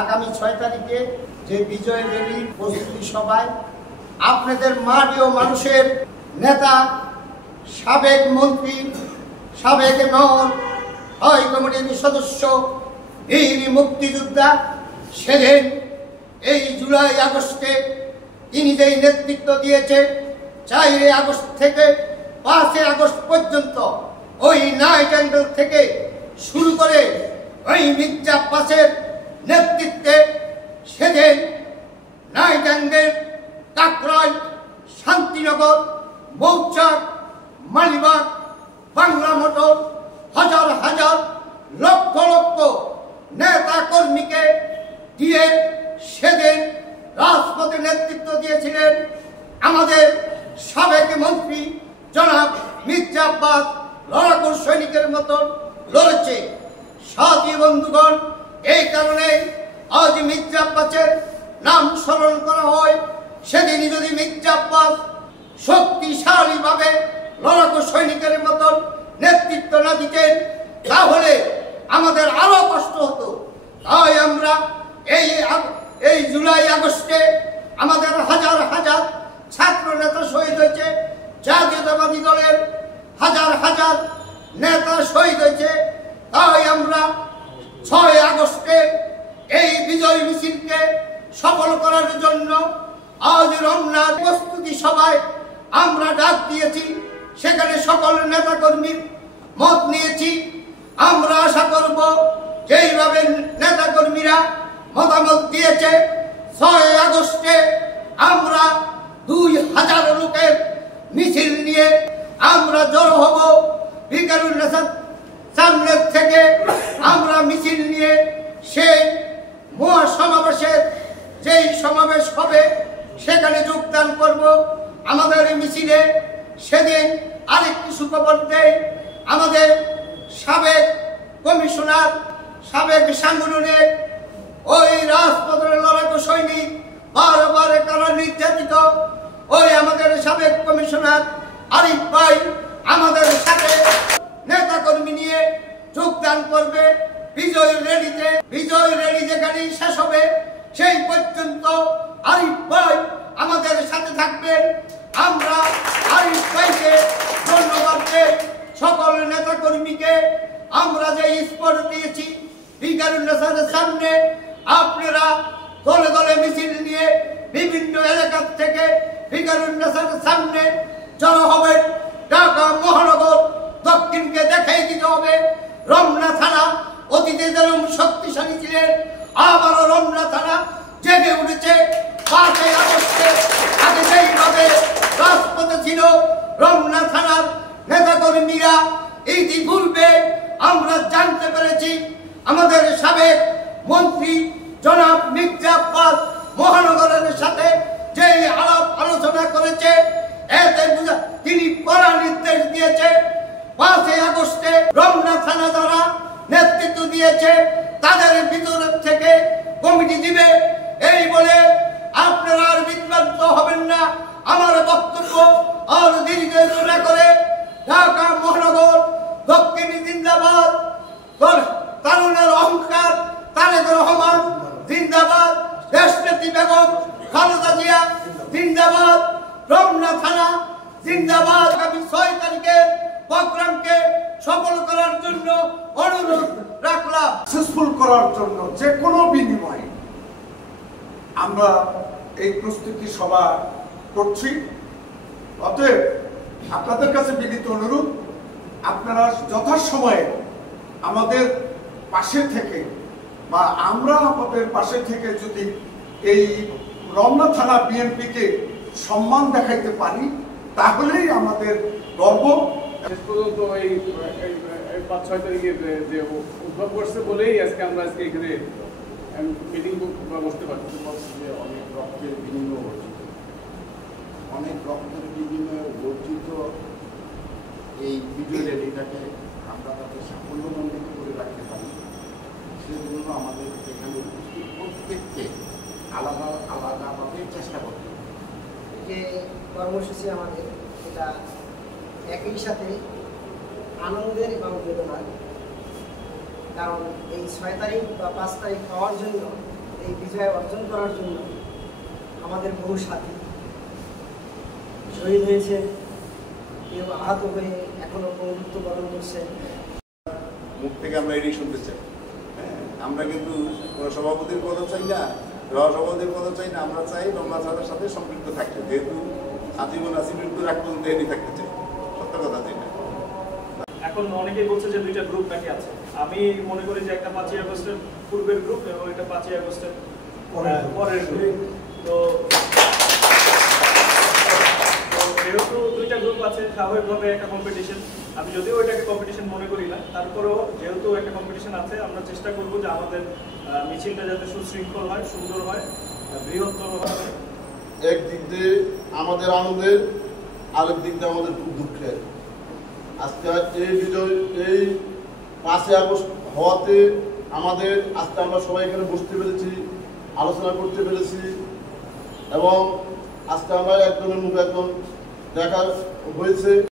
আগামী 6 তারিখে যে বিজয় র্যালির প্রস্তুতি সভায় আপনাদের মাটি ও মানুষের নেতা, সাবেক মন্ত্রী, সাবেক মেয়র, হাই কমিটির সদস্য, বীর মুক্তিযোদ্ধা সেদিন এই জুলাই আগস্টে তিনি যেই নেতৃত্ব দিয়েছে 4 আগস্ট থেকে 5 আগস্ট পর্যন্ত ওই নাইট অ্যাঙ্গেল থেকে শুরু করে ওই মির্জা আব্বাসের নেতৃত্বে সেদিন নাইট অ্যাঙ্গেল, কাকরাইল, শান্তিনগর, মৌচাক, মালিবাগ, বাংলা মোটর হাজার হাজার লক্ষ লক্ষ নেতা কর্মীকে দিয়ে সেদিন রাজপথে নেতৃত্ব দিয়েছিলেন আমাদের সাবেক মন্ত্রী জনাব মির্জা আব্বাস। লড়াকু সৈনিকের মতন লড়েছে। সাথী বন্ধুগণ, এই কারণে আজ মির্জা আব্বাসের নাম স্মরণ করা হয়। সেদিন যদি মির্জা আব্বাস শক্তিশালীভাবে লড়াকু সৈনিকের মতন নেতৃত্ব না দিতেন তাহলে আমাদের আরো কষ্ট হতো। তাই আমরা এই জুলাই আগস্টে আমাদের হাজার হাজার ছাত্র নেতা শহীদ হয়েছে, জাতীয়তাবাদী দলের হাজার হাজার নেতা শহীদ হয়েছে। তাই আমরা 6 আগস্টে এই বিজয় মিছিলকে সফল করার জন্য আজ রমনার প্রস্তুতি সভায় আমরা ডাক দিয়েছি। সেখানে সকল নেতা কর্মীর মত নিয়েছি। আমরা আশা করব যেইভাবে নেতা কর্মীরা মতামত দিয়েছে 6 আগস্টে আমরা 2000 লোকের মিছিল নিয়ে আমরা জড়ো হব। ভিকারুন্নেছার সামনে থেকে আমরা মিছিল নিয়ে সেই মহাসমাবেশের যেই সমাবেশ হবে সেখানে যোগদান করব। আমাদের মিছিলে সেদিন আরেকটি সুখবর দেয়, আমাদের সাবেক কমিশনার, সাবেক সাংগঠনিক ওই রাজপথের লড়াকু সৈনিক, বারবার কারা নির্যাতিত ওই আমাদের সাবেক কমিশনার আরিফ ভাই আমাদের সাথে নেতা কর্মী নিয়ে যোগদান করবে বিজয় র্যালিতে। বিজয় র্যালি যেখানে শেষ হবে সেই পর্যন্ত আরিফ ভাই আমাদের সাথে থাকবেন। আমরা আরিফ ভাইকে ধন্যবাদ দেই। সকল নেতা কর্মীকে আমরা যে স্পট দিয়েছি ভিকারুন্নেছারের সামনে, আপনারা দলে দলে মিছিল নিয়ে বিভিন্ন এলাকা থেকে ভিকারুন্নেছারের সামনে জড়ো হবেন। ঢাকা মহানগর দক্ষিণকে দেখাই দিতে হবে রমনা থানা অতীতে যেরকম শক্তিশালী ছিলেন, আবারও রমনা থানা জেগে উঠেছে। 5 আগস্টে আগে যেইভাবে রাজপথে ছিল রমনা থানার নেতা কর্মীরা, ইতিপূর্বে আমরা জানতে পেরেছি আমাদের সাবেক মন্ত্রী জনাব মির্জা আব্বাস মহানগরের সাথে যে আলাপ আলোচনা করেছে, এতে তিনি কড়া নির্দেশ দিয়েছে 5 আগস্টে রমনা থানা যারা নেতৃত্ব দিয়েছে তাদের ভিতর থেকে কমিটি দিবে। এই বলে আপনারা আর বিভ্রান্ত হবেন না। আমার বক্তব্য আর দীর্ঘ না করে ঢাকা মহানগর দক্ষিণ জিন্দাবাদ, তারুণের অহংকার তারেক রহমান জিন্দাবাদ, দেশনেত্রী বেগম খালেদা জিয়া জিন্দাবাদ, রমনা থানা জিন্দাবাদ। আগামী 6 তারিখের প্রোগ্রামকে সফল করার জন্য অনুরোধ রাখলাম। সাকসেসফুল করার জন্য যে কোনো বিনিময়ে আমরা এই প্রস্তুতি সভা করছি। অতএব আপনাদের কাছে বিনীত অনুরোধ, আপনারা যথাসময়ে আমাদের পাশে থেকে বা আমরা আমাদের পাশে থেকে যদি এই রমনা থানা বিএনপিকে সম্মান দেখাইতে পারি তাহলেই আমাদের গর্ব। শেষ পর্যন্ত এই 5-6 তারিখে যে উদ্ভব করছে বলেই আজকে আমরা এখানে মিটিং বসতে পারছি। অনেক রক্তের বিনিময় অর্জিত, অনেক রক্তের বিনিময়ে অর্জিত এই বিজয় র্যালিটাকে আমরা তাদের সাফল্যমণ্ডিত করে রাখতে পারি, সেজন্য আমাদের এখানে উপস্থিত প্রত্যেককে আলাদা আলাদাভাবে চেষ্টা করতে হবে। যে কর্মসূচি আমাদের এটা একই সাথে আনন্দের এবং বেদনার, কারণ এই 6 তারিখ বা 5 তারিখ পাওয়ার জন্য এই বিজয় অর্জন করার জন্য আমাদের বহু সাথী শহীদ হয়েছে, কেউ আহত হয়ে এখনো মৃত্যুবরণ করছে। মুখ থেকে আমরা এটাই শুনতে চাই। হ্যাঁ, আমরা কিন্তু কোনো সভাপতির পদও চাই না, সভাপতির পদও চাই না, আমরা চাই রমনা ছাড়ার সাথে সম্পৃক্ত থাকতে, যেহেতু আজীবন আছি মৃত্যুর আগ পর্যন্ত এটি থাকতে চাই, সত্য কথা চাই না। এখন অনেকেই বলছে যে দুইটা গ্রুপ নাকি আছে। আমি মনে করি যে একটা 5ই আগস্টের পূর্বের গ্রুপ এবং একটা 5ই আগস্টের পরের গ্রুপ। তো যেহেতু দুইটা গ্রুপ আছে, স্বাভাবিকভাবে একটা কম্পিটিশন। আমি যদিও ওইটাকে কম্পিটিশন মনে করি না, তারপরেও যেহেতু একটা কম্পিটিশন আছে, আমরা চেষ্টা করব যে আমাদের মিছিলটা যাতে সুশৃঙ্খল হয়, সুন্দর হয়, বৃহত্তর হয়। একদিক দিয়ে আমাদের আনন্দের, আরেক দিক দিয়ে আমাদের খুব দুঃখের। আজকে এই বিজয়, এই 5ই আগস্ট হওয়াতে আমাদের আজকে আমরা সবাই এখানে বসতে পেরেছি, আলোচনা করতে পেরেছি এবং আজকে আমরা একজনের মুখে একদম দেখা হয়েছে।